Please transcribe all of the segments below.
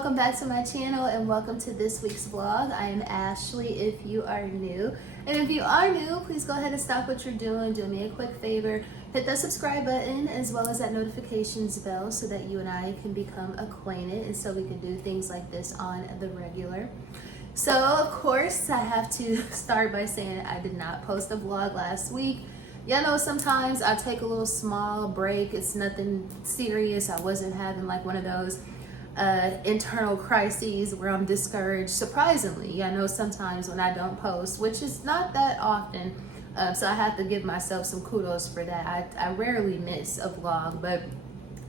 welcome back to my channel and welcome to this week's vlog. I am Ashley if you are new. And if you are new, please go ahead and stop what you're doing. Do me a quick favor. Hit that subscribe button as well as that notifications bell so that you and I can become acquainted and so we can do things like this on the regular. So of course I have to start by saying I did not post a vlog last week. Y'all know sometimes I take a little small break. It's nothing serious. I wasn't having like one of those internal crises where I'm discouraged. Surprisingly, I know sometimes when I don't post, which is not that often, so I have to give myself some kudos for that. I rarely miss a vlog, but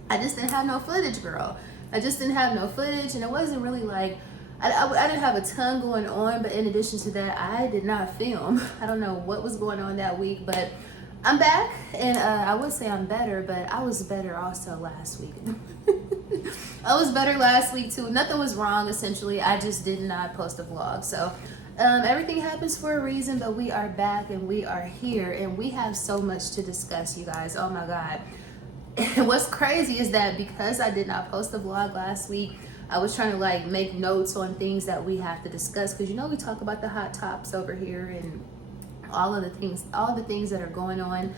I just didn't have no footage, girl. I just didn't have no footage, and it wasn't really like I didn't have a ton going on, but in addition to that, I did not film. I don't know what was going on that week, but I'm back, and I would say I'm better, but I was better also last week. I was better last week too. Nothing was wrong, essentially. I just did not post a vlog. So everything happens for a reason, but we are back and we are here, and we have so much to discuss, you guys. Oh my God. And what's crazy is that because I did not post a vlog last week, I was trying to like make notes on things that we have to discuss, because you know we talk about the hot tops over here and all the things that are going on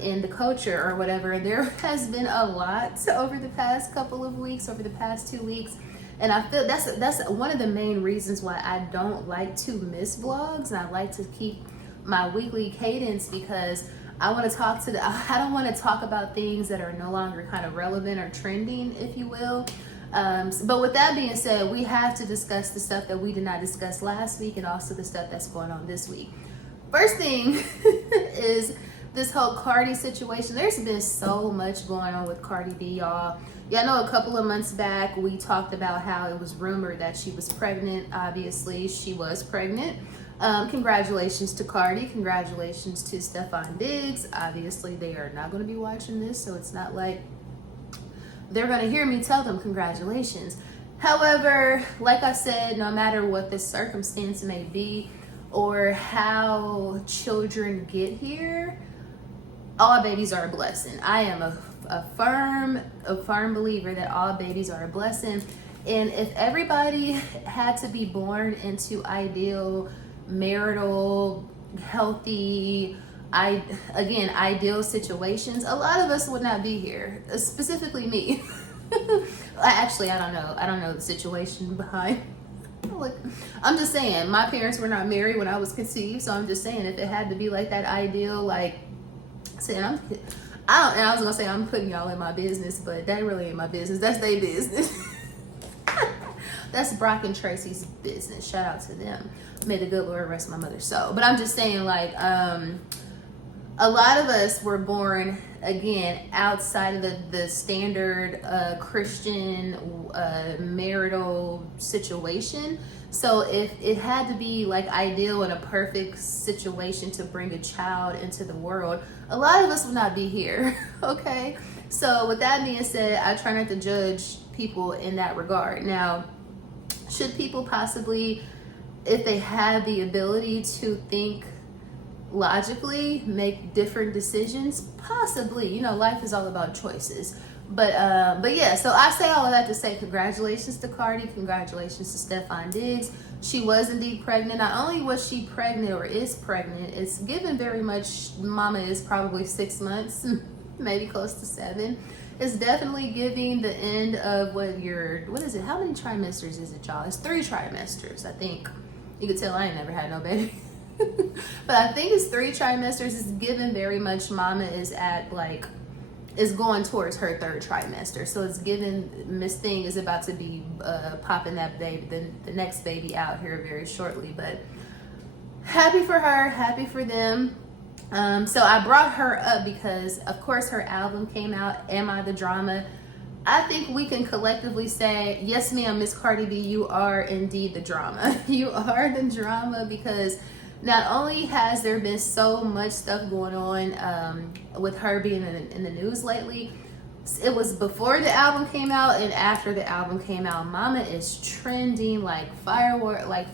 in the culture or whatever. There has been a lot over the past couple of weeks, over the past 2 weeks, and I feel that's one of the main reasons why I don't like to miss vlogs, and I like to keep my weekly cadence, because I want to talk to I don't want to talk about things that are no longer kind of relevant or trending, if you will. But with that being said, we have to discuss the stuff that we did not discuss last week, and also the stuff that's going on this week. First thing is this whole Cardi situation. There's been so much going on with Cardi B, y'all. Y'all know a couple of months back, we talked about how it was rumored that she was pregnant. Obviously, she was pregnant. Congratulations to Cardi. Congratulations to Stefan Diggs. Obviously, they are not going to be watching this, so it's not like they're going to hear me tell them congratulations. However, like I said, no matter what the circumstance may be, or how children get here, all babies are a blessing. I am a firm believer that all babies are a blessing. And if everybody had to be born into ideal, marital, healthy, ideal situations, a lot of us would not be here, specifically me. Actually, I don't know the situation behind. Look, I'm just saying, my parents were not married when I was conceived, so I'm just saying, if it had to be like that ideal, like, saying and I was gonna say I'm putting y'all in my business, but that really ain't my business. That's their business. That's Brock and Tracy's business. Shout out to them. May the good Lord rest my mother's soul. But I'm just saying, like, a lot of us were born, again, outside of the standard Christian marital situation. So if it had to be like ideal and a perfect situation to bring a child into the world, a lot of us would not be here. Okay? So with that being said, I try not to judge people in that regard. Now, should people possibly, if they have the ability to think logically, make different decisions? Possibly. You know, life is all about choices. But yeah, so I say all of that to say congratulations to Cardi, congratulations to Stefan Diggs. She was indeed pregnant. Not only was she pregnant or is pregnant, it's given very much, mama is probably 6 months, maybe close to 7. It's definitely giving the end of what is it? How many trimesters is it, y'all? It's 3 trimesters, I think. You can tell I ain't never had no baby. But I think it's 3 trimesters. It's given very much mama is at like, is going towards her 3rd trimester. So it's given Miss Thing is about to be popping that baby, the next baby out here very shortly. But happy for her, happy for them. So I brought her up because of course her album came out, Am I the Drama? I think we can collectively say, yes ma'am, Miss Cardi B, you are indeed the drama. You are the drama, because not only has there been so much stuff going on with her being in the news lately, it was before the album came out and after the album came out. Mama is trending like firework, like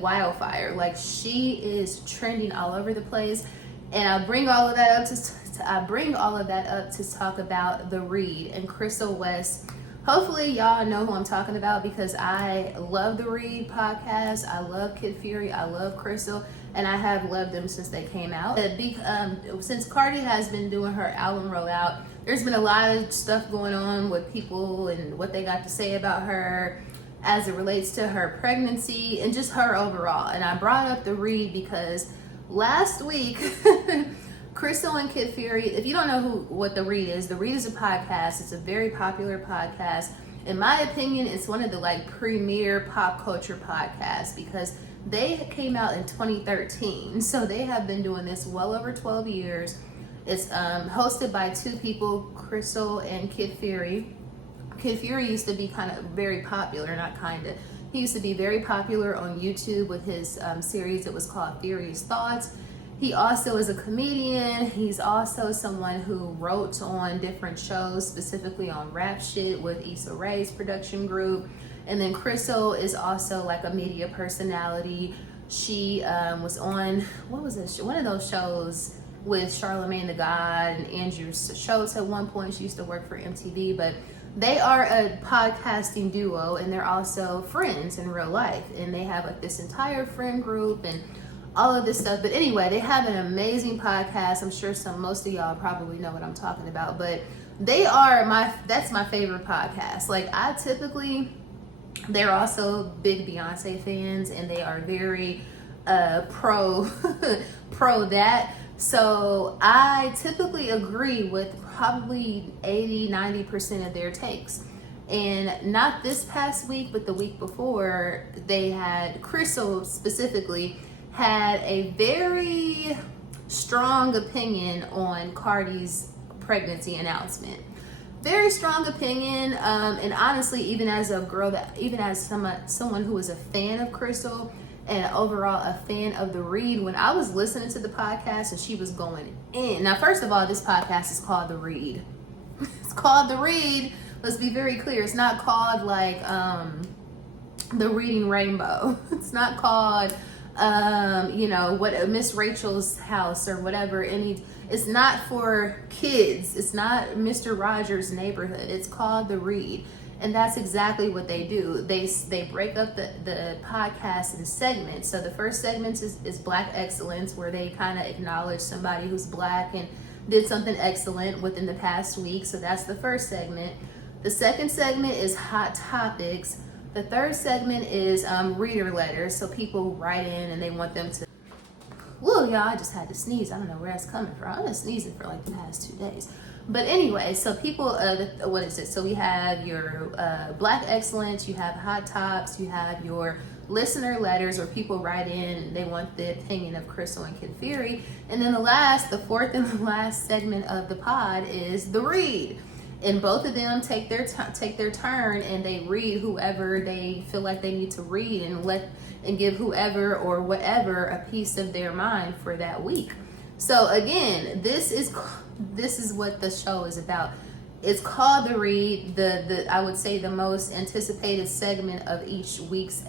wildfire. Like, she is trending all over the place. And I bring all of that up to talk about the Read and Crystal West Hopefully y'all know who I'm talking about, because I love the Read podcast. I love Kid Fury. I love Crystal. And I have loved them since they came out. Since Cardi has been doing her album rollout, there's been a lot of stuff going on with people and what they got to say about her as it relates to her pregnancy and just her overall. And I brought up the Read because last week, Crystal and Kid Fury, if you don't know what the Read is a podcast. It's a very popular podcast. In my opinion, it's one of the like premier pop culture podcasts because they came out in 2013. So they have been doing this well over 12 years. It's hosted by two people, Crystal and Kid Fury. Kid Fury used to be very popular, he used to be very popular on YouTube with his series that was called Furious Thoughts. He also is a comedian. He's also someone who wrote on different shows, specifically on Rap Shit with Issa Rae's production group. And then Crystal is also like a media personality. She was on, what was it? One of those shows with Charlamagne the God and Andrew Schultz at one point. She used to work for MTV, but they are a podcasting duo and they're also friends in real life. And they have like this entire friend group and all of this stuff. But anyway, they have an amazing podcast. I'm sure most of y'all probably know what I'm talking about, but that's my favorite podcast. Like they're also big Beyonce fans and they are very pro that. So I typically agree with probably 80-90% of their takes. And not this past week, but the week before, they had, Crystal specifically, had a very strong opinion on Cardi's pregnancy announcement. Very strong opinion, and honestly, even as someone who was a fan of Crystal and overall a fan of the Read, when I was listening to the podcast and she was going in. Now, first of all, this podcast is called The Read. It's called The Read. Let's be very clear. It's not called like The Reading Rainbow. It's not called what Miss Rachel's House or whatever. It's not for kids. It's not Mr. Rogers' Neighborhood. It's called The Read. And that's exactly what they do. They break up the podcast in segments. So the first segment is Black Excellence, where they kind of acknowledge somebody who's Black and did something excellent within the past week. So that's the first segment. The second segment is Hot Topics. The third segment is reader letters. So people write in and they want them to... Whoa, y'all, I just had to sneeze. I don't know where that's coming from. I've been sneezing for like the past 2 days. But anyway, so people, what is it? So we have your Black Excellence, you have Hot Tops, you have your listener letters, where people write in and they want the opinion of Crystal and Kid Fury. And then the fourth and the last segment of the pod is The Read. And both of them take their turn and they read whoever they feel like they need to read and give whoever or whatever a piece of their mind for that week. So again, this is what the show is about. It's called The Read. I would say the most anticipated segment of each week's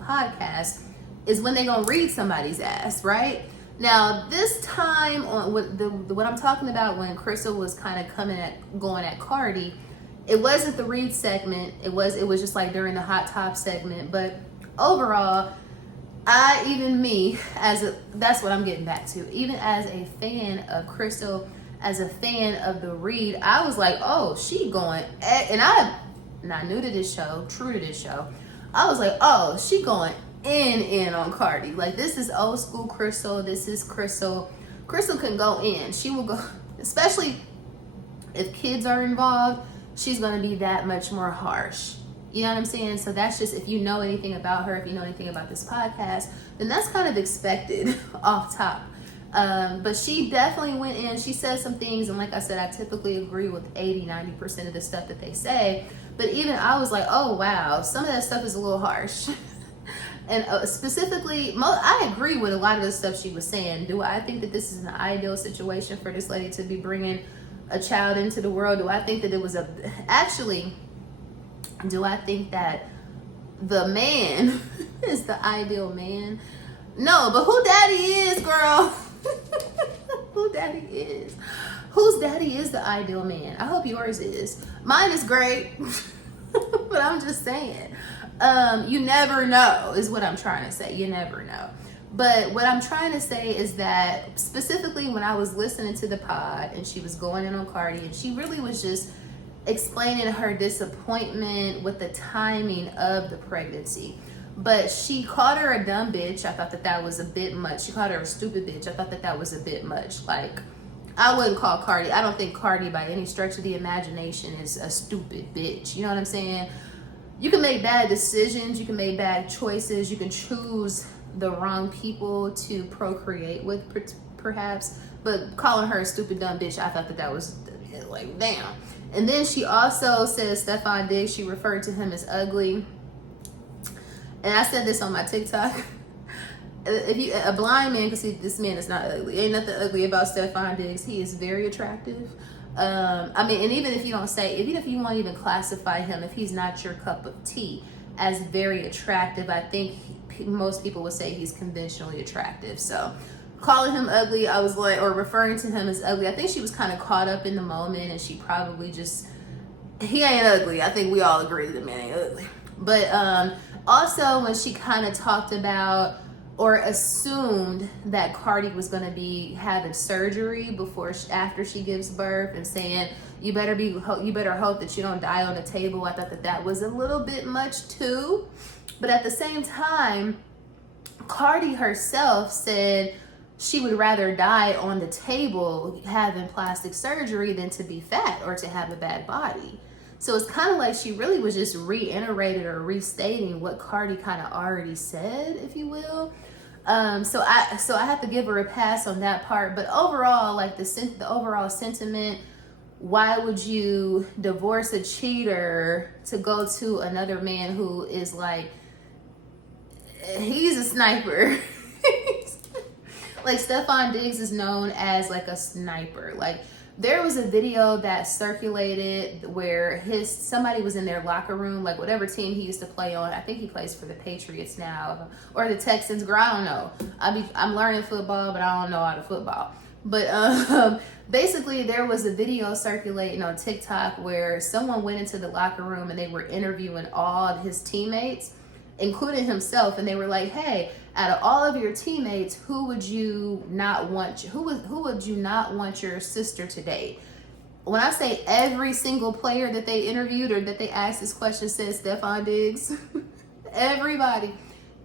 podcast is when they're gonna read somebody's ass, right? Now this time on what I'm talking about, when Crystal was kind of going at Cardi, it wasn't the Read segment. It was just like during the Hot Top segment. But overall, that's what I'm getting back to. Even as a fan of Crystal, as a fan of the Read, I was like, oh, she going, and I'm not new to this show, true to this show. I was like, oh, she going in on Cardi. Like, this is old school Crystal. This is Crystal. Crystal can go in. She will go, especially if kids are involved, she's going to be that much more harsh. You know what I'm saying? So that's just, if you know anything about her, if you know anything about this podcast, then that's kind of expected off top. But she definitely went in. She said some things, and like I said, I typically agree with 80-90% of the stuff that they say. But even I was like, oh wow, some of that stuff is a little harsh. And specifically, I agree with a lot of the stuff she was saying. Do I think that this is an ideal situation for this lady to be bringing a child into the world? Do I think that it was do I think that the man is the ideal man? No, but who daddy is, girl? Who daddy is? Whose daddy is the ideal man? I hope yours is. Mine is great. But I'm just saying, you never know is what I'm trying to say. You never know. But what I'm trying to say is that specifically when I was listening to the pod and she was going in on Cardi, and she really was just explaining her disappointment with the timing of the pregnancy. But she called her a dumb bitch. I thought that that was a bit much. She called her a stupid bitch. I thought that that was a bit much. Like, I wouldn't call Cardi. I don't think Cardi by any stretch of the imagination is a stupid bitch. You know what I'm saying? You can make bad decisions. You can make bad choices. You can choose the wrong people to procreate with, perhaps. But calling her a stupid dumb bitch, I thought that that was like, damn. And then she also said Stefan Diggs, she referred to him as ugly. And I said this on my TikTok. If you, a blind man can see this man is not ugly. Ain't nothing ugly about Stefan Diggs. He is very attractive. I mean, and even if you don't say, even if you won't even classify him, if he's not your cup of tea, as very attractive, I think most people would say he's conventionally attractive. So calling him ugly, I was like, or referring to him as ugly, I think she was kind of caught up in the moment, and she probably just, he ain't ugly. I think we all agree that the man ain't ugly. But also when she kind of talked about or assumed that Cardi was going to be having surgery before after she gives birth, and saying you better hope that you don't die on the table. I thought that that was a little bit much too. But at the same time, Cardi herself said she would rather die on the table having plastic surgery than to be fat or to have a bad body. So it's kind of like she really was just reiterated or restating what Cardi kind of already said, if you will. So I have to give her a pass on that part. But overall, like the overall sentiment, why would you divorce a cheater to go to another man who is like, he's a sniper. Like Stefan Diggs is known as like a sniper. Like there was a video that circulated where somebody was in their locker room, like whatever team he used to play on. I think he plays for the Patriots now or the Texans. Girl, I don't know. I'm learning football, but I don't know how to football. But basically there was a video circulating on TikTok where someone went into the locker room and they were interviewing all of his teammates, including himself, and they were like, hey, out of all of your teammates, who would you not want your sister to date? When I say every single player that they interviewed or that they asked this question said Stefan Diggs. Everybody,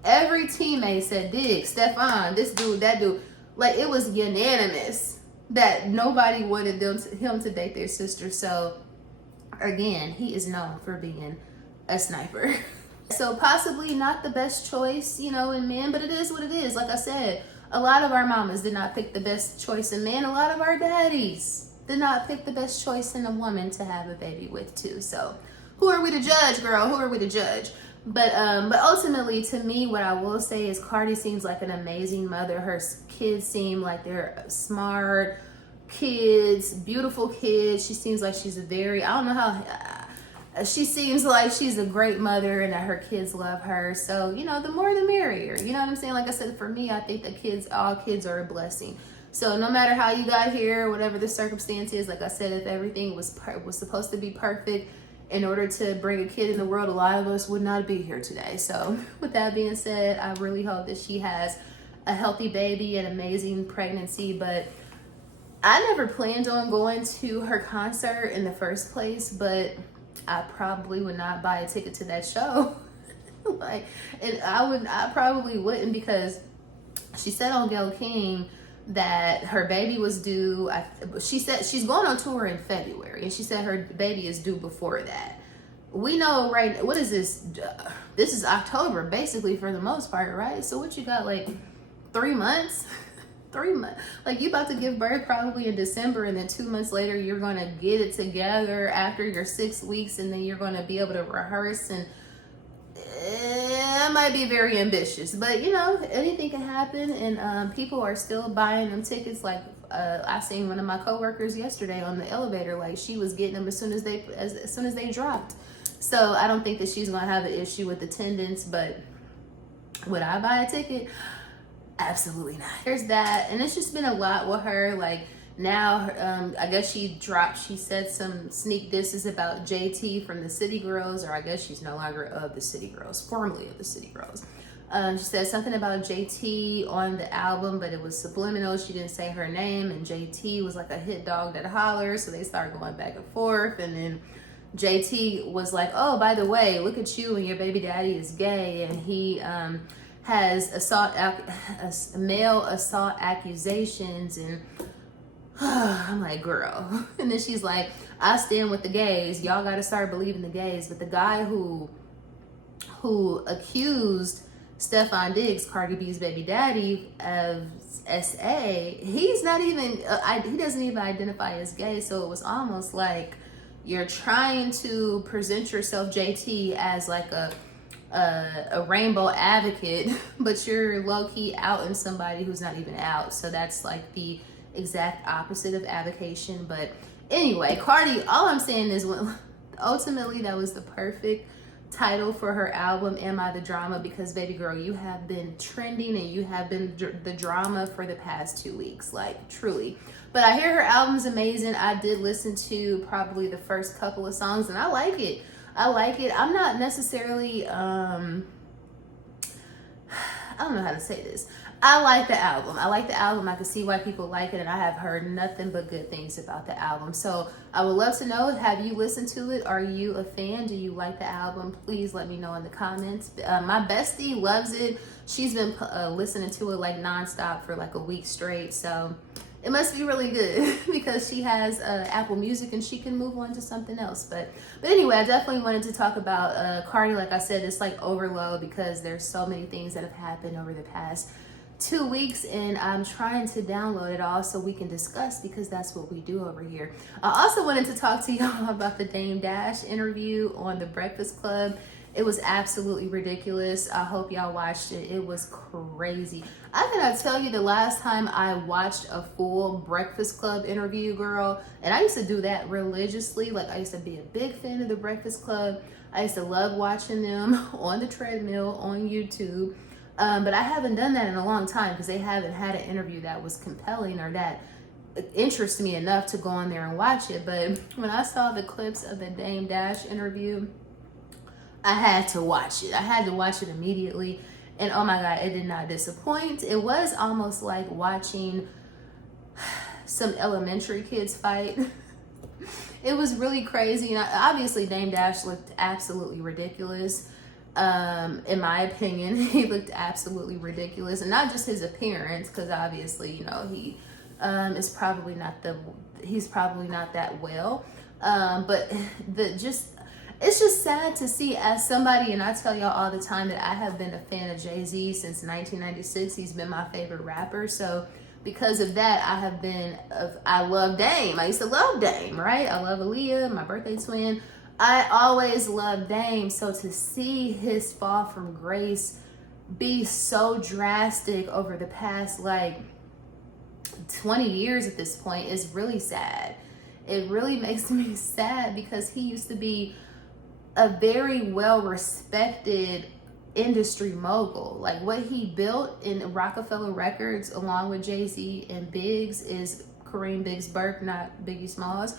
every teammate said Diggs, Stefan, this dude, that dude. Like it was unanimous that nobody wanted him to date their sister. So again, he is known for being a sniper. So possibly not the best choice, you know, in men, but it is what it is. Like I said, a lot of our mamas did not pick the best choice in men. A lot of our daddies did not pick the best choice in a woman to have a baby with too. So who are we to judge, girl? Who are we to judge? But ultimately, to me, what I will say is Cardi seems like an amazing mother. Her kids seem like they're smart kids, beautiful kids. She seems like she's she seems like she's a great mother and that her kids love her. So, you know, the more the merrier. You know what I'm saying? Like I said, for me, I think that all kids are a blessing. So no matter how you got here, whatever the circumstance is, like I said, if everything was supposed to be perfect in order to bring a kid in the world, a lot of us would not be here today. So with that being said, I really hope that she has a healthy baby, an amazing pregnancy. But I never planned on going to her concert in the first place, but I probably would not buy a ticket to that show. I probably wouldn't, because she said on Gayle King that her baby was due. She said she's going on tour in February, and she said her baby is due before that. We know, right? What is this? This is October, basically, for the most part, right? So what you got, like 3 months? 3 months. Like you about to give birth probably in December, and then 2 months later you're going to get it together after your 6 weeks, and then you're going to be able to rehearse, and it might be very ambitious, but you know, anything can happen. And people are still buying them tickets. Like I seen one of my coworkers yesterday on the elevator, like she was getting them as soon as they dropped. So I don't think that she's going to have an issue with attendance. But would I buy a ticket? Absolutely not. There's that. And it's just been a lot with her. Like, now I guess she said some sneak disses about JT from the City Girls, or I guess she's no longer of the City Girls, formerly of the City Girls. She said something about JT on the album, but it was subliminal. She didn't say her name, and JT was like a hit dog that hollers, so they started going back and forth. And then JT was like, oh, by the way, look at you, and your baby daddy is gay, and he has male assault accusations. And I'm like, girl. And then she's like, I stand with the gays. Y'all got to start believing the gays. But the guy who accused Stefan Diggs, Cardi B's baby daddy, of SA, he's not even, he doesn't even identify as gay. So it was almost like you're trying to present yourself, JT, as like a rainbow advocate, but you're low-key outing somebody who's not even out. So that's like the exact opposite of avocation. But anyway, Cardi, all I'm saying is, ultimately that was the perfect title for her album, Am I the Drama? Because baby girl, you have been trending and you have been the drama for the past 2 weeks, like truly. But I hear her album's amazing. I did listen to probably the first couple of songs and I like it. I'm not necessarily I don't know how to say this. I like the album. I can see why people like it, and I have heard nothing but good things about the album. So I would love to know, have you listened to it? Are you a fan? Do you like the album? Please let me know in the comments. My bestie loves it. She's been listening to it like nonstop for like a week straight. So it must be really good because she has Apple Music and she can move on to something else. But anyway, I definitely wanted to talk about Cardi. Like I said, it's like overload because there's so many things that have happened over the past 2 weeks, and I'm trying to download it all so we can discuss, because that's what we do over here. I also wanted to talk to y'all about the Dame Dash interview on The Breakfast Club. It was absolutely ridiculous. I hope y'all watched it. It was crazy. I cannot tell you the last time I watched a full Breakfast Club interview, girl. And I used to do that religiously. Like, I used to be a big fan of The Breakfast Club. I used to love watching them on the treadmill on YouTube. But I haven't done that in a long time because they haven't had an interview that was compelling or that interests me enough to go on there and watch it. But when I saw the clips of the Dame Dash interview, I had to watch it. I had to watch it immediately. And oh my God, it did not disappoint. It was almost like watching some elementary kids fight. It was really crazy. And obviously Dame Dash looked absolutely ridiculous. In my opinion, he looked absolutely ridiculous, and not just his appearance, because obviously, you know, he is probably not he's probably not that well. But it's just sad to see, as somebody, and I tell y'all all the time that I have been a fan of Jay-Z since 1996. He's been my favorite rapper. So because of that, I love Dame. I used to love Dame, right? I love Aaliyah, my birthday twin. I always loved Dame. So to see his fall from grace be so drastic over the past like 20 years at this point is really sad. It really makes me sad because he used to be a very well-respected industry mogul. Like, what he built in Rockefeller Records along with Jay-Z and Biggs is Kareem Biggs Burke, not Biggie Smalls,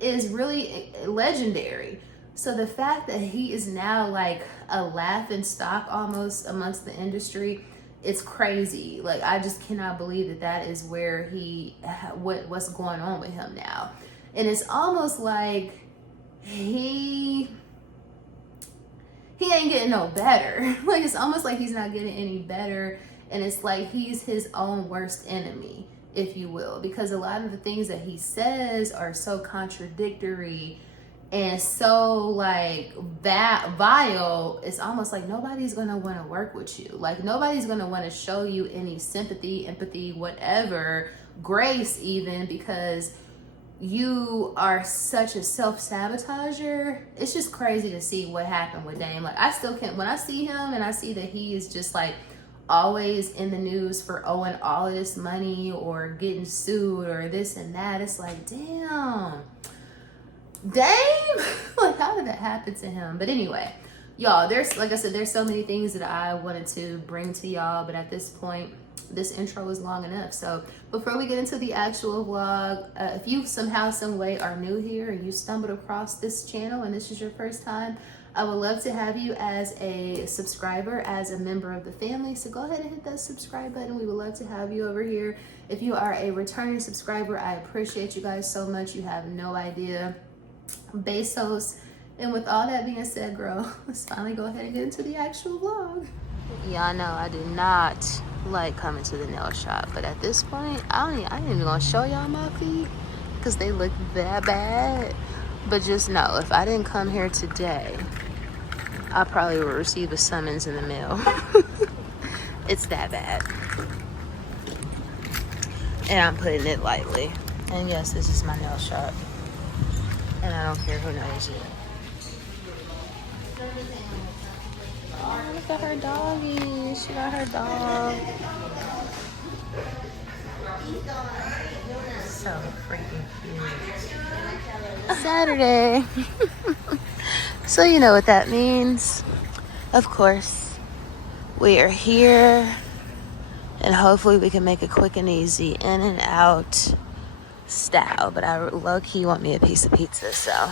is really legendary. So the fact that he is now like a laughing stock almost amongst the industry, it's crazy. Like, I just cannot believe that is where what's going on with him now. And it's almost like he ain't getting no better. Like, it's almost like he's not getting any better. And it's like he's his own worst enemy, if you will, because a lot of the things that he says are so contradictory and so like vile. It's almost like nobody's gonna want to work with you. Like, nobody's gonna want to show you any sympathy, empathy, whatever, grace even, because you are such a self-sabotager. It's just crazy to see what happened with Dame. Like, I still can't, when I see him and I see that he is just like always in the news for owing all of this money or getting sued or this and that, it's like, damn, Dame, like, how did that happen to him? But anyway, y'all, like I said, there's so many things that I wanted to bring to y'all, but at this point, this intro is long enough. So before we get into the actual vlog, if you somehow, some way are new here and you stumbled across this channel and this is your first time, I would love to have you as a subscriber, as a member of the family. So go ahead and hit that subscribe button. We would love to have you over here. If you are a returning subscriber, I appreciate you guys so much. You have no idea. Bezos. And with all that being said, girl, let's finally go ahead and get into the actual vlog. Y'all know I do not like coming to the nail shop, but at this point, I ain't even gonna show y'all my feet because they look that bad. But just know, if I didn't come here today, I probably will receive a summons in the mail. It's that bad. And I'm putting it lightly. And yes, this is my nail shop. And I don't care who knows it. Oh, look at her doggy. She got her dog. So freaking cute. Saturday. So you know what that means. Of course, we are here. And hopefully we can make it quick and easy, in and out style. But I low-key want me a piece of pizza, so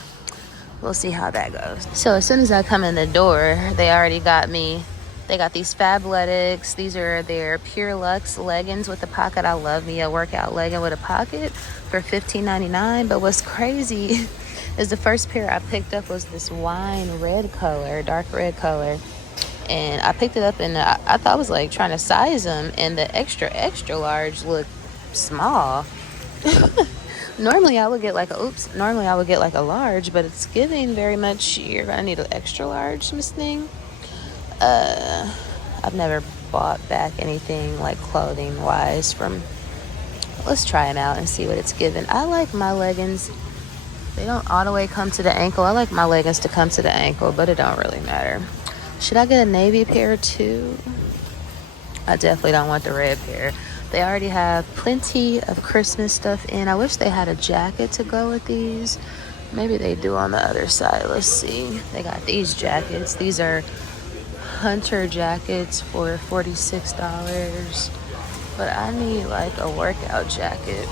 we'll see how that goes. So as soon as I come in the door, they already got me. They got these Fabletics. These are their Pure Luxe leggings with a pocket. I love me a workout legging with a pocket for $15.99. But what's crazy is the first pair I picked up was this wine red color, dark red color. And I picked it up and I thought I was like trying to size them, and the extra large looked small. Normally I would get like a large, but it's giving very much you're gonna need an extra large, Miss Thing. I've never bought back anything like clothing wise from. Let's try them out and see what it's given. I like my leggings. They don't all the way come to the ankle. I like my leggings to come to the ankle, but it don't really matter. Should I get a navy pair too? I definitely don't want the red pair. They already have plenty of Christmas stuff in. I wish they had a jacket to go with these. Maybe they do on the other side. Let's see. They got these jackets. These are hunter jackets for $46. But I need like a workout jacket.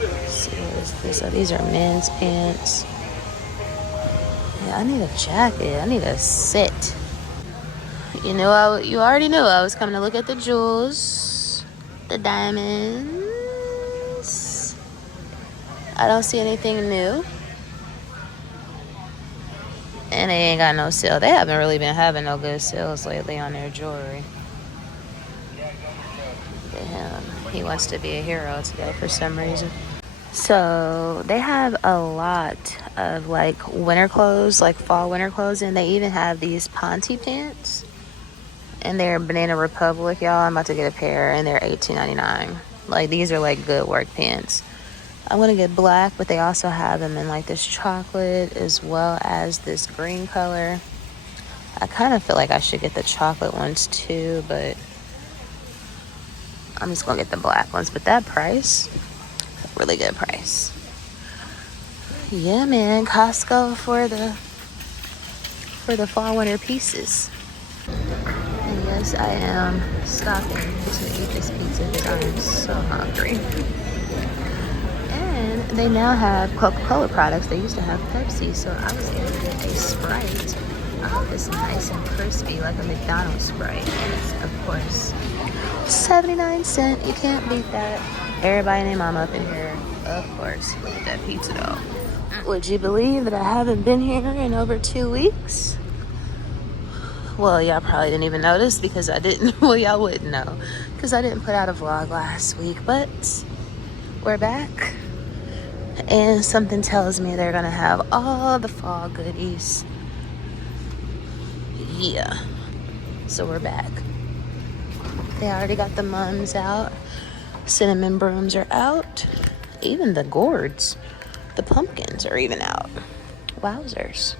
Let's see, what is this? Oh, these are men's pants. Yeah, I need a jacket. I need a set. You already knew I was coming to look at the jewels, the diamonds. I don't see anything new. And they ain't got no sale. They haven't really been having no good sales lately on their jewelry. Damn, he wants to be a hero today for some reason. So they have a lot of like winter clothes, like fall winter clothes, and they even have these Ponte pants. And they're Banana Republic, y'all. I'm about to get a pair, and they're $18.99. Like, these are like good work pants. I'm gonna get black, but they also have them in like this chocolate as well as this green color. I kind of feel like I should get the chocolate ones too, but I'm just gonna get the black ones. But that price, really good price. Yeah, man, Costco for the fall winter pieces. And yes, I am stopping to eat this pizza because I am so hungry. And they now have Coca-Cola products. They used to have Pepsi, so I was able to get a Sprite. I hope it's nice and crispy like a McDonald's Sprite. Yes, of course. 79 cents. You can't beat that. Everybody and their mama up in here. Of course. Look at that pizza though. Would you believe that I haven't been here in over 2 weeks? Well, y'all probably didn't even notice because I didn't. Well, y'all wouldn't know because I didn't put out a vlog last week. But we're back. And something tells me they're going to have all the fall goodies. Yeah. So we're back. They already got the mums out. Cinnamon brooms are out. Even the gourds, the pumpkins are even out. Wowzers.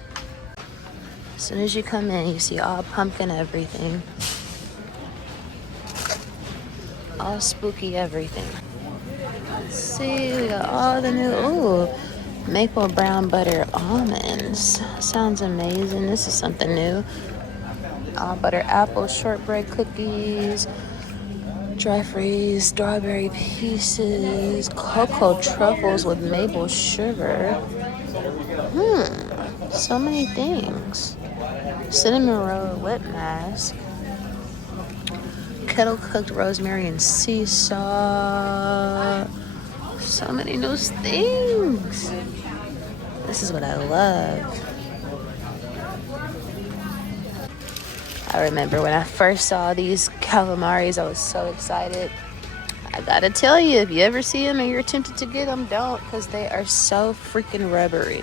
As soon as you come in, you see all pumpkin everything. All spooky everything. Let's see, we got all the new, maple brown butter almonds. Sounds amazing. This is something new. almond butter apple shortbread cookies, dry freeze strawberry pieces, cocoa truffles with maple sugar. So many things. Cinnamon roll lip mask, kettle cooked rosemary and sea salt. So many new things. This is what I love. I remember when I first saw these calamaris, I was so excited. I gotta tell you, if you ever see them and you're tempted to get them, don't, because they are so freaking rubbery.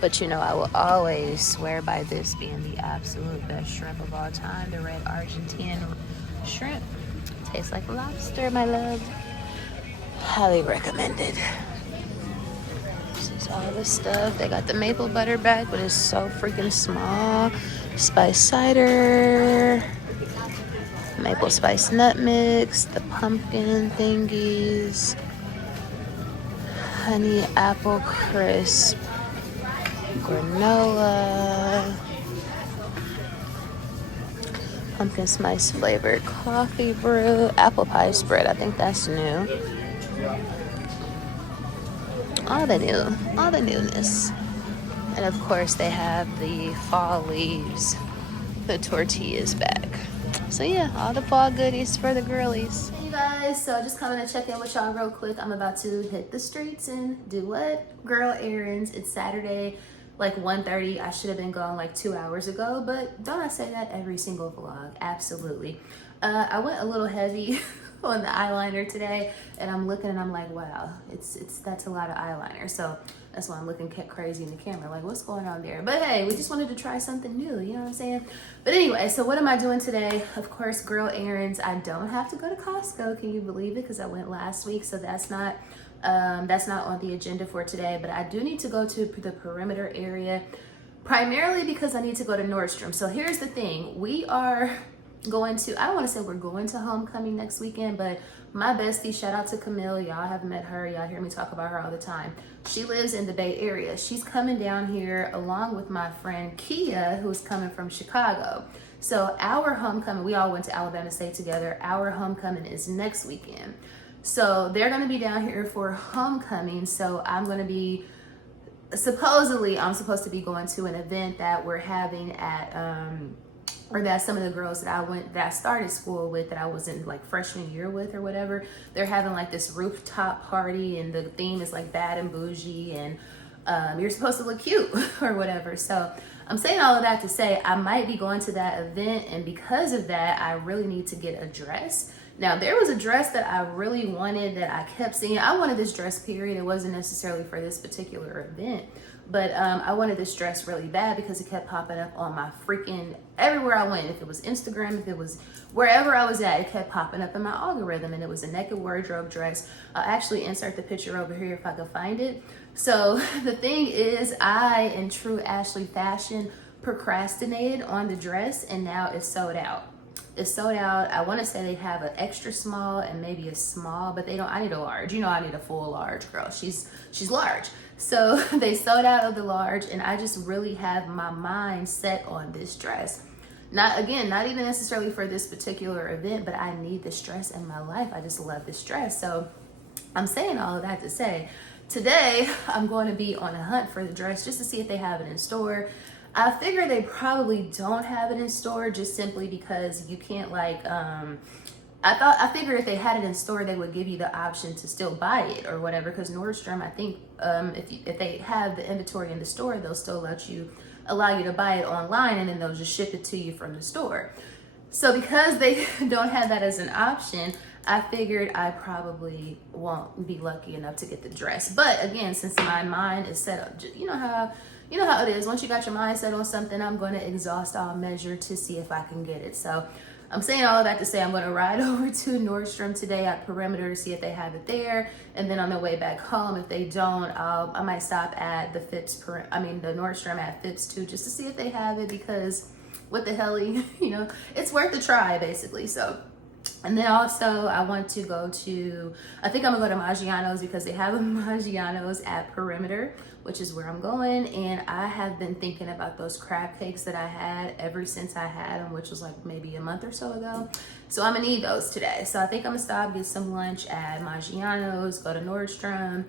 But you know, I will always swear by this being the absolute best shrimp of all time, the red Argentine shrimp. Tastes like lobster, my love. Highly recommended. This is all the stuff. They got the maple butter bag, but it's so freaking small. Spice cider, maple spice nut mix, the pumpkin thingies, honey apple crisp, granola, pumpkin spice flavored coffee brew, apple pie spread. I think that's new. All the newness. And of course they have the fall leaves, the tortillas back. So yeah, all the fall goodies for the girlies. Hey you guys, so just coming to check in with y'all real quick. I'm about to hit the streets and do what? Girl errands. It's Saturday, like 1:30. I should have been gone like 2 hours ago, but don't I say that every single vlog? Absolutely. I went a little heavy on the eyeliner today, and I'm looking and I'm like, wow, that's a lot of eyeliner. So that's why I'm looking crazy in the camera, like what's going on there? But hey, we just wanted to try something new, you know what I'm saying? But anyway, so what am I doing today? Of course, girl errands. I don't have to go to Costco, can you believe it? Because I went last week, so that's not on the agenda for today. But I do need to go to the perimeter area, primarily because I need to go to Nordstrom. So here's the thing, we are going to, I don't want to say we're going to homecoming next weekend, but my bestie, shout out to Camille, y'all have met her, y'all hear me talk about her all the time. She lives in the Bay Area. She's coming down here along with my friend Kia, who's coming from Chicago. So our homecoming, we all went to Alabama State together. Our homecoming is next weekend. So they're going to be down here for homecoming. So I'm going to be, supposedly I'm supposed to be going to an event that we're having at or that some of the girls that I started school with, that I was in like freshman year with or whatever, they're having like this rooftop party, and the theme is like bad and bougie, and you're supposed to look cute or whatever. So I'm saying all of that to say I might be going to that event, and because of that, I really need to get a dress. Now, there was a dress that I really wanted that I kept seeing. I wanted this dress, period. It wasn't necessarily for this particular event, but I wanted this dress really bad because it kept popping up on my freaking, everywhere I went. If it was Instagram, if it was wherever I was at, it kept popping up in my algorithm, and it was a naked wardrobe dress. I'll actually insert the picture over here if I can find it. So the thing is, I, in true Ashley fashion, procrastinated on the dress, and now it's sold out. It's sold out. I want to say they have an extra small and maybe a small, but they don't. I need a large. You know, I need a full large, girl. She's large. So they sold out of the large, and I just really have my mind set on this dress. Not even necessarily for this particular event, but I need this dress in my life. I just love this dress. So I'm saying all of that to say, today I'm going to be on a hunt for the dress just to see if they have it in store. I figure they probably don't have it in store, just simply because you can't like, I figured if they had it in store, they would give you the option to still buy it or whatever. Because Nordstrom, I think if they have the inventory in the store, they'll still allow you to buy it online, and then they'll just ship it to you from the store. So because they don't have that as an option, I figured I probably won't be lucky enough to get the dress. But again, since my mind is set up, you know how it is. Once you got your mind set on something, I'm going to exhaust all measure to see if I can get it. So I'm saying all of that to say I'm going to ride over to Nordstrom today at Perimeter to see if they have it there. And then on the way back home, if they don't, I might stop at the Nordstrom at Phipps too, just to see if they have it, because what the hell, it's worth a try basically. So And then also I want to go to, I think I'm gonna go to Maggiano's because they have a Maggiano's at Perimeter, which is where I'm going. And I have been thinking about those crab cakes that I had ever since I had them, which was like maybe a month or so ago. So I'm gonna need those today. So I think I'm gonna stop, get some lunch at Maggiano's, go to Nordstrom,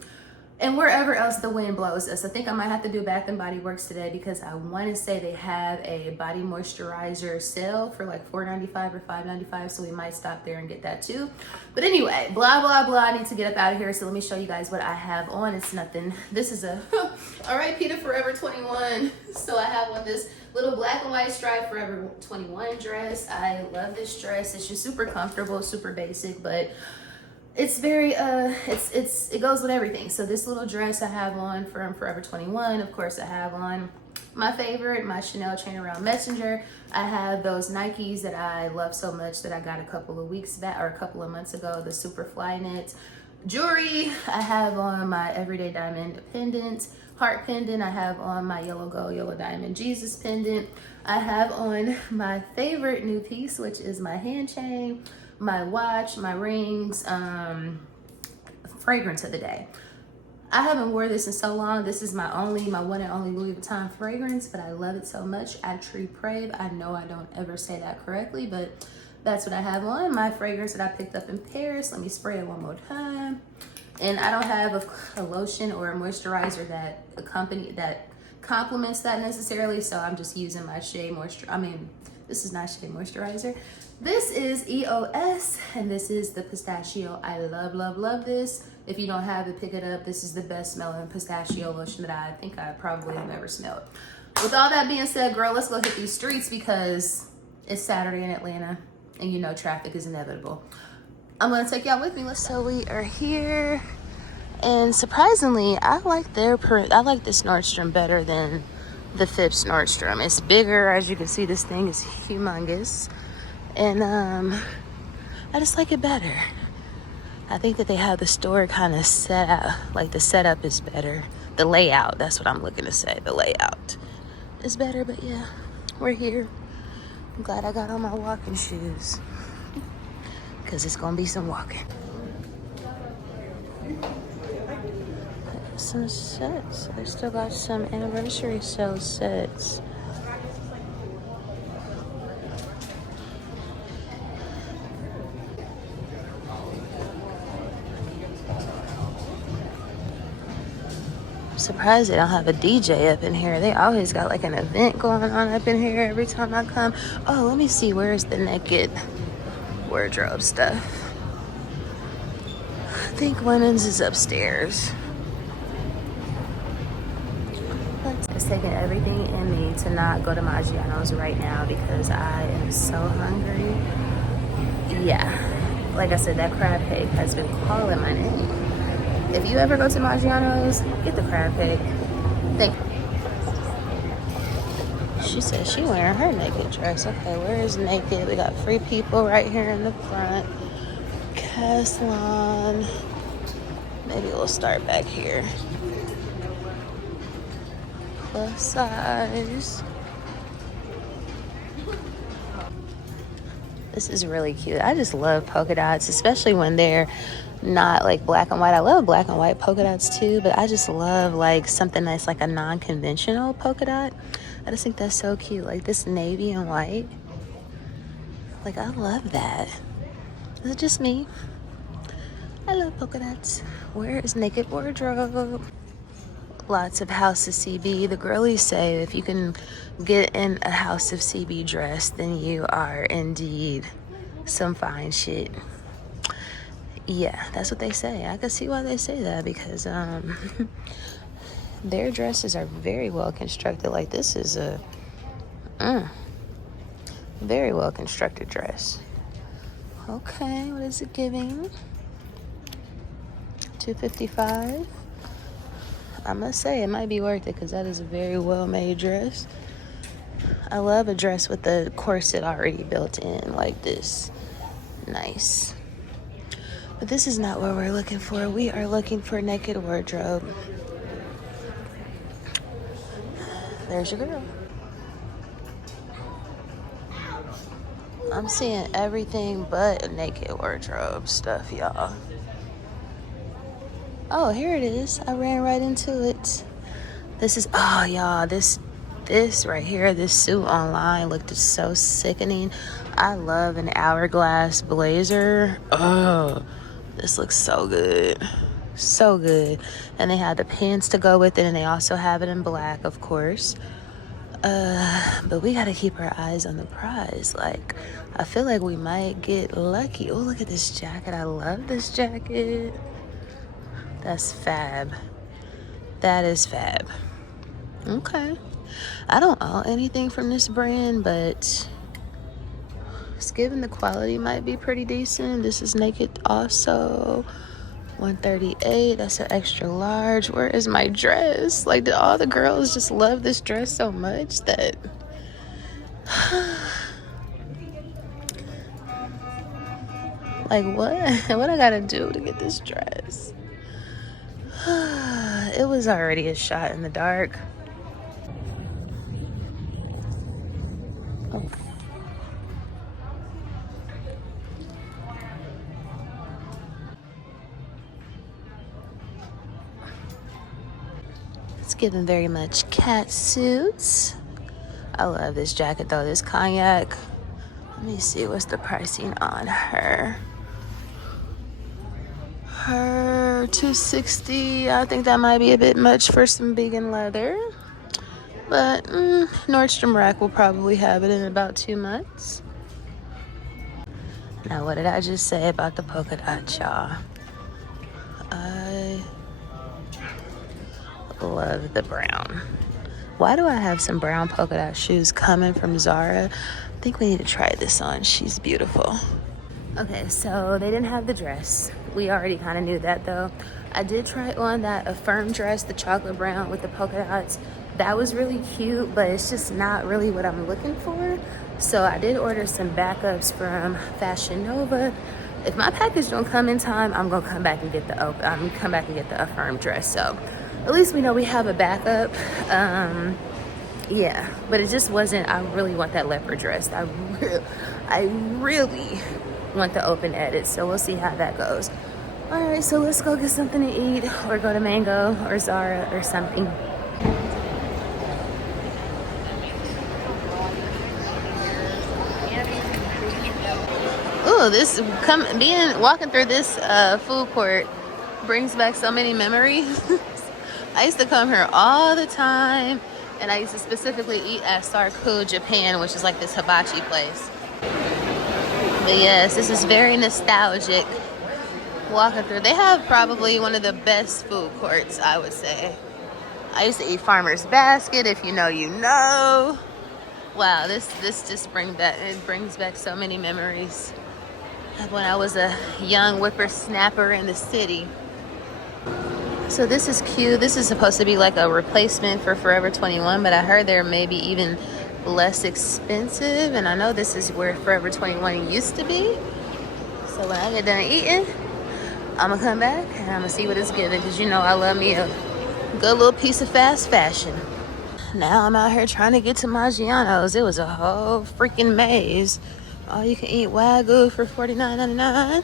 and wherever else the wind blows us. I think I might have to do Bath and Body Works today because I want to say they have a body moisturizer sale for like $4.95 or $5.95, so we might stop there and get that too. But anyway, blah blah blah, I need to get up out of here, so let me show you guys what I have on. It's nothing. This is a R.I.P. to Forever 21. So I have on this little black and white striped Forever 21 dress. I love this dress. It's just super comfortable, super basic, but it's very it goes with everything. So this little dress I have on from Forever 21. Of course, I have on my favorite, my Chanel Chain Around Messenger. I have those Nikes that I love so much that I got a couple of weeks back or a couple of months ago, the Super Fly Knit. Jewelry, I have on my Everyday Diamond pendant, heart pendant. I have on my Yellow Gold, Yellow Diamond Jesus pendant. I have on my favorite new piece, which is my hand chain, my watch, my rings, fragrance of the day. I haven't wore this in so long. This is my one and only Louis Vuitton fragrance, but I love it so much. Atri Prave. I know I don't ever say that correctly, but that's what I have on. My fragrance that I picked up in Paris. Let me spray it one more time. And I don't have a lotion or a moisturizer that complements that necessarily, so I'm just using my Shea Moisture. I mean, this is not Shea Moisturizer. This is EOS, and this is the pistachio. I love, love, love this. If you don't have it, pick it up. This is the best smelling pistachio lotion that I think I probably have ever smelled. With all that being said, girl, let's go hit these streets because it's Saturday in Atlanta, and you know traffic is inevitable. I'm gonna take y'all with me. So we are here, and surprisingly, I like this Nordstrom better than the Phipps Nordstrom. It's bigger, as you can see. This thing is humongous. And I just like it better. I think that they have the store kind of set out, like the setup is better. The layout, that's what I'm looking to say. The layout is better, but yeah, we're here. I'm glad I got on my walking shoes because it's gonna be some walking. Some sets. They still got some anniversary sale sets. Surprised they don't have a DJ up in here. They always got like an event going on up in here every time I come. Oh, let me see, where's the naked wardrobe stuff? I think women's is upstairs. It's taking everything in me to not go to Maggiano's right now because I am so hungry. Yeah, like I said, that crab cake has been calling my name. If you ever go to Maggiano's, get the crab cake. Thank you. She said she wearing her naked dress. Okay, where is naked? We got free people right here in the front. Caslon. Maybe we'll start back here. Plus size. This is really cute. I just love polka dots, especially when they're not like black and white. I love black and white polka dots too, but I just love like something that's like a non-conventional polka dot. I just think that's so cute, like this navy and white. Like, I love that. Is it just me? I love polka dots. Where is naked wardrobe? Lots of House of CB. The girlies say if you can get in a House of CB dress, then you are indeed some fine shit. Yeah, that's what they say. I can see why they say that because their dresses are very well constructed. Like, this is a very well constructed dress. Okay, what is it giving? $255. I must say it might be worth it because that is a very well made dress. I love a dress with the corset already built in like this. Nice. But this is not what we're looking for. We are looking for naked wardrobe. There's your girl. I'm seeing everything but naked wardrobe stuff, y'all. Oh, here it is. I ran right into it. This is, oh, y'all, this right here, this suit online looked so sickening. I love an hourglass blazer. Oh, this looks so good. So good. And they have the pants to go with it, and they also have it in black, of course. But we gotta keep our eyes on the prize. Like, I feel like we might get lucky. Oh, look at this jacket. I love this jacket. That's fab. That is fab. Okay. I don't own anything from this brand, but it's given the quality might be pretty decent. This is naked also. 138. That's an extra large. Where is my dress? Like, did all the girls just love this dress so much that like, what I gotta do to get this dress? It was already a shot in the dark. Oh. It's given very much cat suits. I love this jacket though, this cognac. Let me see what's the pricing on her. Her $260. I think that might be a bit much for some vegan leather. But Nordstrom Rack will probably have it in about 2 months. Now, what did I just say about the polka dot, y'all? I love the brown. Why do I have some brown polka dot shoes coming from Zara? I think we need to try this on. She's beautiful. Okay, so they didn't have the dress. We already kind of knew that though. I did try on that Affirm dress, the chocolate brown with the polka dots. That was really cute, but it's just not really what I'm looking for. So I did order some backups from Fashion Nova. If my package don't come in time, I'm gonna come back and get the Affirm dress. So at least we know we have a backup. Yeah, but it just wasn't. I really want that leopard dress. I really want the open edit. So we'll see how that goes. All right, so let's go get something to eat, or go to Mango or Zara or something. Ooh, walking through this food court brings back so many memories. I used to come here all the time, and I used to specifically eat at Sarku, Japan, which is like this hibachi place. But yes, this is very nostalgic. Walking through, they have probably one of the best food courts, I would say. I used to eat Farmer's Basket, if you know, you know. Wow, this just brings back so many memories of when I was a young whippersnapper in the city. So this is cute. This is supposed to be like a replacement for Forever 21, but I heard they're maybe even less expensive, and I know this is where Forever 21 used to be. So when I get done eating, I'm gonna come back and I'm gonna see what it's giving, because you know I love me a good little piece of fast fashion. Now I'm out here trying to get to Maggiano's. It was a whole freaking maze. All you can eat Wagyu for $49.99.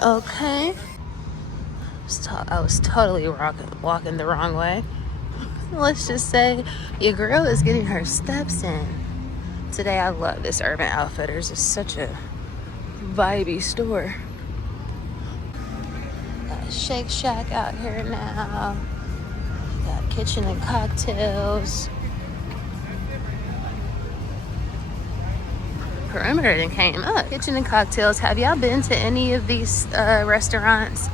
Okay. I was totally walking the wrong way. Let's just say your girl is getting her steps in. Today I love this Urban Outfitters. It's such a vibey store. Got Shake Shack out here now. Got Kitchen and Cocktails. Perimeter then came up. Kitchen and Cocktails. Have y'all been to any of these restaurants?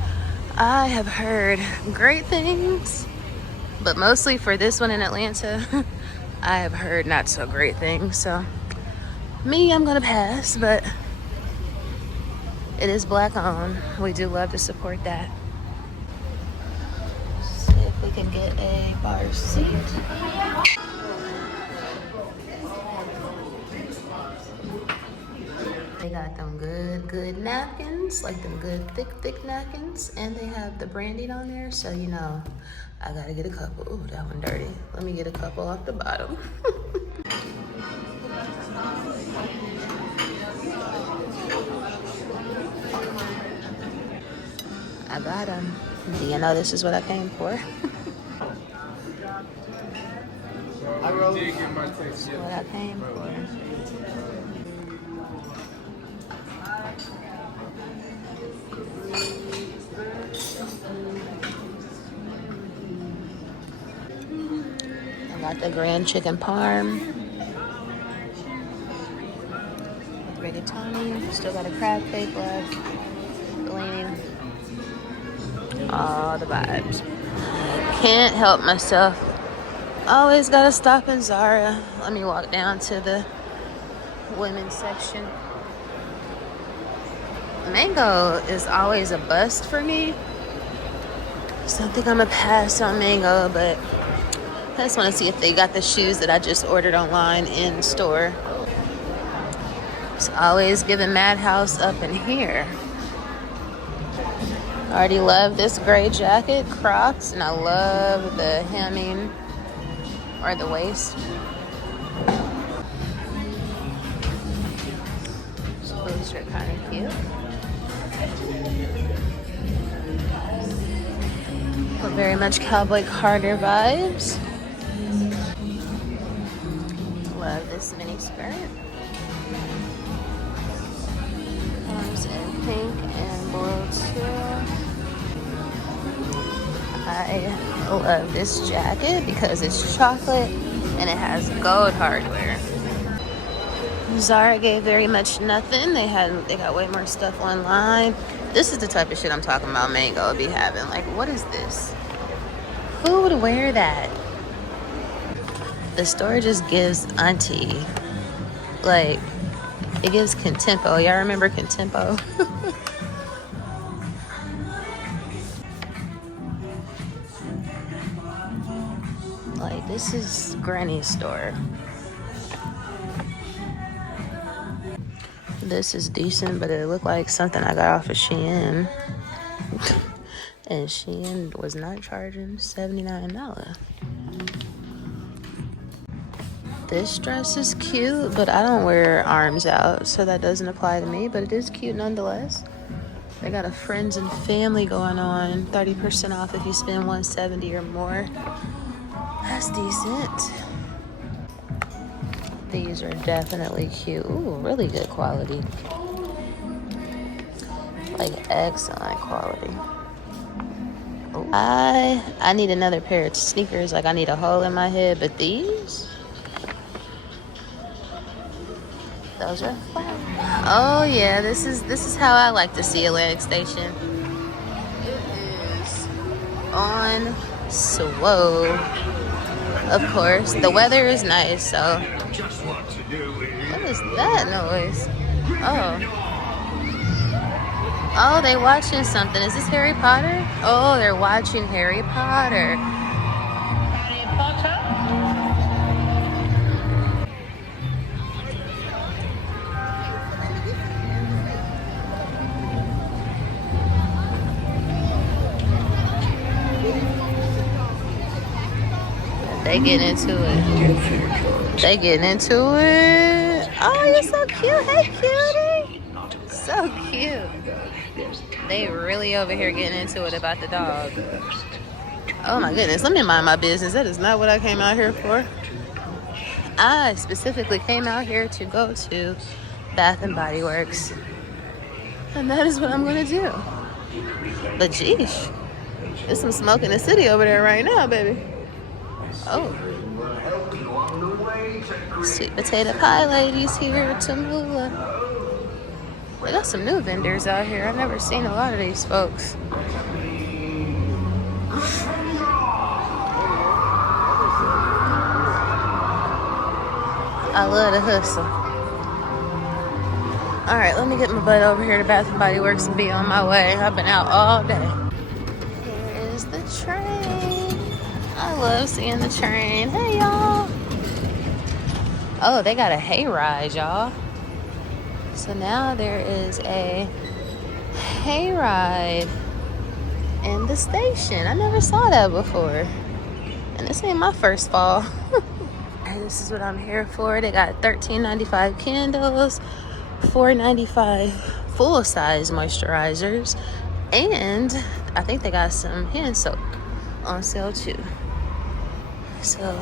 I have heard great things, but mostly for this one in Atlanta, I have heard not so great things. So me, I'm gonna pass, but it is Black owned. We do love to support that. See if we can get a bar seat. They got them good napkins, like them good thick napkins, and they have the branding on there, so you know I gotta get a couple. Ooh, that one dirty. Let me get a couple off the bottom. I got them. Do you know this is what I came for? This is what I came for. I got the grand chicken parm. Rigatoni. Still got a crab cake left. Gleaning. All the vibes. Can't help myself. Always gotta stop in Zara. Let me walk down to the women's section. Mango is always a bust for me. So I think I'm gonna pass on Mango, but I just want to see if they got the shoes that I just ordered online in store. It's always giving Madhouse up in here. I already love this gray jacket, Crocs, and I love the hemming or the waist. Those are kind of cute. But very much Cowboy Carter vibes. Love this mini skirt. Comes in pink and blue too. I love this jacket because it's chocolate and it has gold hardware. Zara gave very much nothing. They got way more stuff online. This is the type of shit I'm talking about Mango be having. Like, what is this? Who would wear that? The store just gives auntie. Like, it gives Contempo. Y'all remember Contempo? Like, this is Granny's store. This is decent, but it looked like something I got off of Shein. And Shein was not charging $79. This dress is cute, but I don't wear arms out, so that doesn't apply to me, but it is cute nonetheless. They got a friends and family going on, 30% off if you spend $170 or more. That's decent. These are definitely cute. Ooh, really good quality. Like excellent quality. Ooh. I need another pair of sneakers. Like I need a hole in my head, but these, those are fun. Oh yeah, this is how I like to see Atlantic Station. It is on swole. Of course, the weather is nice, so. What is that noise? Oh, they watching something. Is this Harry Potter? Oh, they're watching Harry Potter. Harry Potter? They getting into it. They getting into it. Oh, you're so cute. Hey, cutie. So cute. They really over here getting into it about the dog. Oh my goodness. Let me mind my business. That is not what I came out here for. I specifically came out here to go to Bath and Body Works. And that is what I'm going to do. But geesh. There's some smoke in the city over there right now, baby. Oh. Sweet potato pie ladies here at Tamula. They got some new vendors out here. I've never seen a lot of these folks. I love the hustle. Alright, let me get my butt over here to Bath and Body Works and be on my way. I've been out all day. Here is the train. I love seeing the train. Hey, y'all. Oh, they got a hayride, y'all. So now there is a hayride in the station. I never saw that before. And this ain't my first fall. This is what I'm here for. They got $13.95 candles, $4.95 full-size moisturizers, And I think they got some hand soap on sale too. So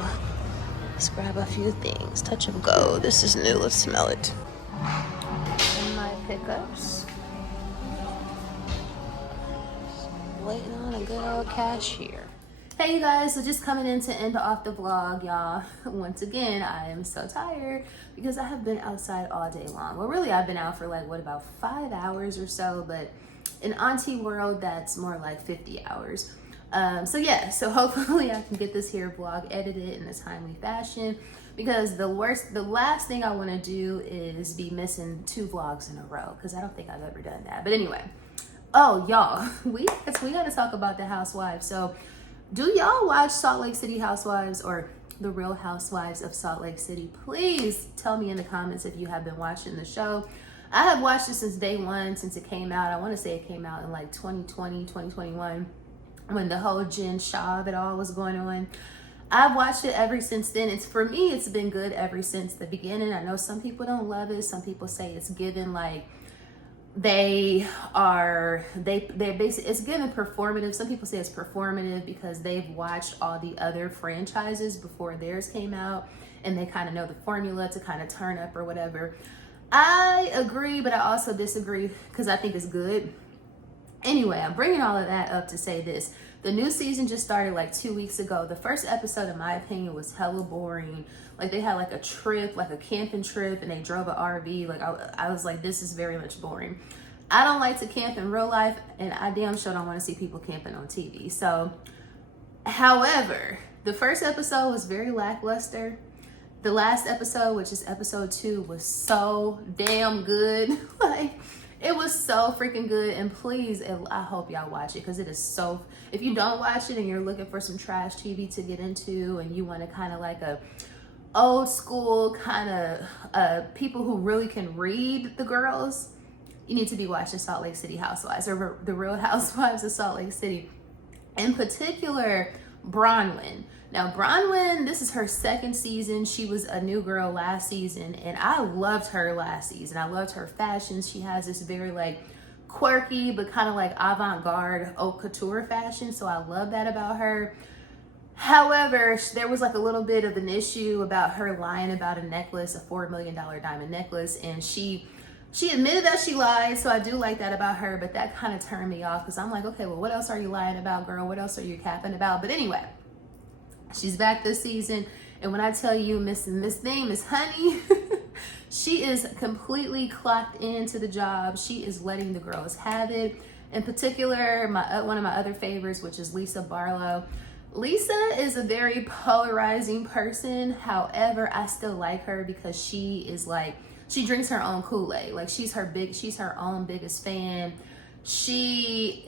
let's grab a few things. Touch of Go. This is new. Let's smell it. And my pickups. Waiting on a good old cashier. Hey you guys, so just coming in to end off the vlog, y'all. Once again, I am so tired because I have been outside all day long. Well, really, I've been out for like, what, about 5 hours or so, but in auntie world, that's more like 50 hours. So yeah, so hopefully I can get this here vlog edited in a timely fashion, because the last thing I want to do is be missing 2 vlogs in a row, because I don't think I've ever done that. But anyway, oh y'all, we got to talk about the housewives. So do y'all watch Salt Lake City Housewives or The Real Housewives of Salt Lake City? Please tell me in the comments if you have been watching the show. I have watched it since day one, since it came out. I want to say it came out in like 2020, 2021, when the whole Jen Shah of it all was going on. I've watched it ever since then. It's, for me, it's been good ever since the beginning. I know some people don't love it. Some people say it's given like they're basically, it's given performative. Some people say it's performative because they've watched all the other franchises before theirs came out and they kind of know the formula to kind of turn up or whatever. I agree, but I also disagree because I think it's good. Anyway, I'm bringing all of that up to say this. The new season just started like 2 weeks ago. The first episode, in my opinion, was hella boring. Like they had like a trip, like a camping trip, and they drove an RV. Like I was like, this is very much boring. I don't like to camp in real life, and I damn sure don't want to see people camping on TV. So, however, the first episode was very lackluster. The last episode, which is episode 2, was so damn good. Like, it was so freaking good. And please, I hope y'all watch it, because it is so, if you don't watch it and you're looking for some trash TV to get into and you want to kind of like a old school kind of people who really can read the girls, you need to be watching Salt Lake City Housewives, or The Real Housewives of Salt Lake City. In particular, Bronwyn. Now, Bronwyn, this is her 2nd season. She was a new girl last season, and I loved her last season. I loved her fashion. She has this very like quirky, but kind of like avant-garde haute couture fashion. So I love that about her. However, there was like a little bit of an issue about her lying about a necklace, a $4 million diamond necklace, and she admitted that she lied, so I do like that about her, but that kind of turned me off because I'm like, okay, well, what else are you lying about, girl? What else are you capping about? But anyway, she's back this season, and when I tell you Miss Honey, she is completely clocked into the job. She is letting the girls have it. In particular, one of my other favorites, which is Lisa Barlow. Lisa is a very polarizing person. However, I still like her because she is like, she drinks her own Kool-Aid. Like she's her own biggest fan. She's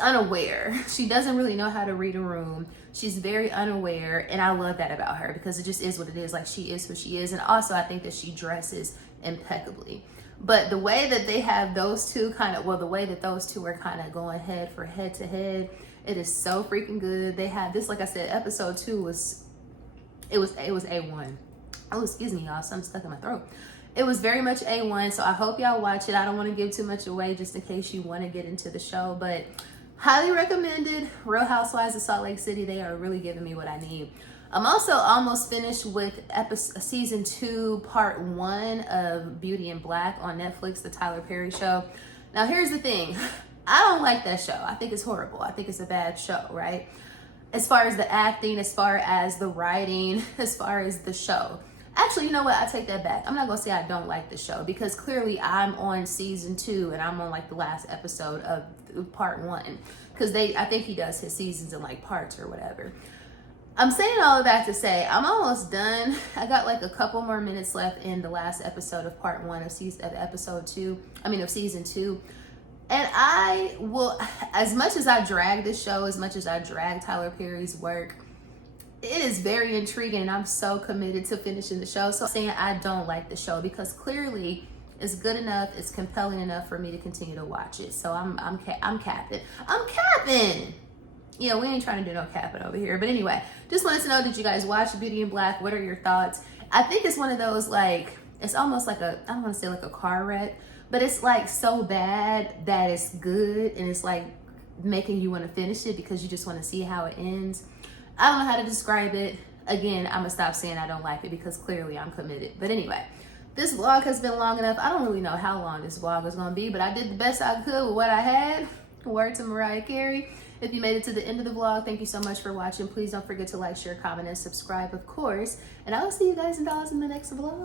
unaware. She doesn't really know how to read a room. She's very unaware, and I love that about her because it just is what it is. Like she is who she is, and also I think that she dresses impeccably. But the way that they have those two the way that those two are kind of going head to head, it is so freaking good. They had this, like I said, episode 2 was A1. Oh, excuse me, y'all, something stuck in my throat. It was very much A1, so I hope y'all watch it. I don't want to give too much away just in case you want to get into the show, but highly recommended. Real Housewives of Salt Lake City, they are really giving me what I need. I'm also almost finished with season 2, part 1 of Beauty in Black on Netflix, the Tyler Perry show. Now, here's the thing. I don't like that show. I think it's horrible. I think it's a bad show, right? As far as the acting, as far as the writing, as far as the show. Actually, you know what? I take that back. I'm not going to say I don't like the show because clearly I'm on season 2 and I'm on like the last episode of part 1 because I think he does his seasons in like parts or whatever. I'm saying all of that to say I'm almost done. I got like a couple more minutes left in the last episode of part 1 of season 2. And I will, as much as I drag this show, as much as I drag Tyler Perry's work, it is very intriguing, and I'm so committed to finishing the show. So I'm saying I don't like the show because clearly it's good enough, it's compelling enough for me to continue to watch it. So I'm capping. I'm capping. Yeah, we ain't trying to do no capping over here. But anyway, just wanted to know, did you guys watch Beauty in Black? What are your thoughts? I think it's one of those, like, it's almost like I don't want to say like a car wreck, but it's like so bad that it's good, and it's like making you want to finish it because you just want to see how it ends. I don't know how to describe it. Again, I'm gonna stop saying I don't like it because clearly I'm committed. But anyway, this vlog has been long enough. I don't really know how long this vlog is gonna be, but I did the best I could with what I had. Word to Mariah Carey. If you made it to the end of the vlog, thank you so much for watching. Please don't forget to like, share, comment, and subscribe, of course. And I will see you guys and dolls in the next vlog.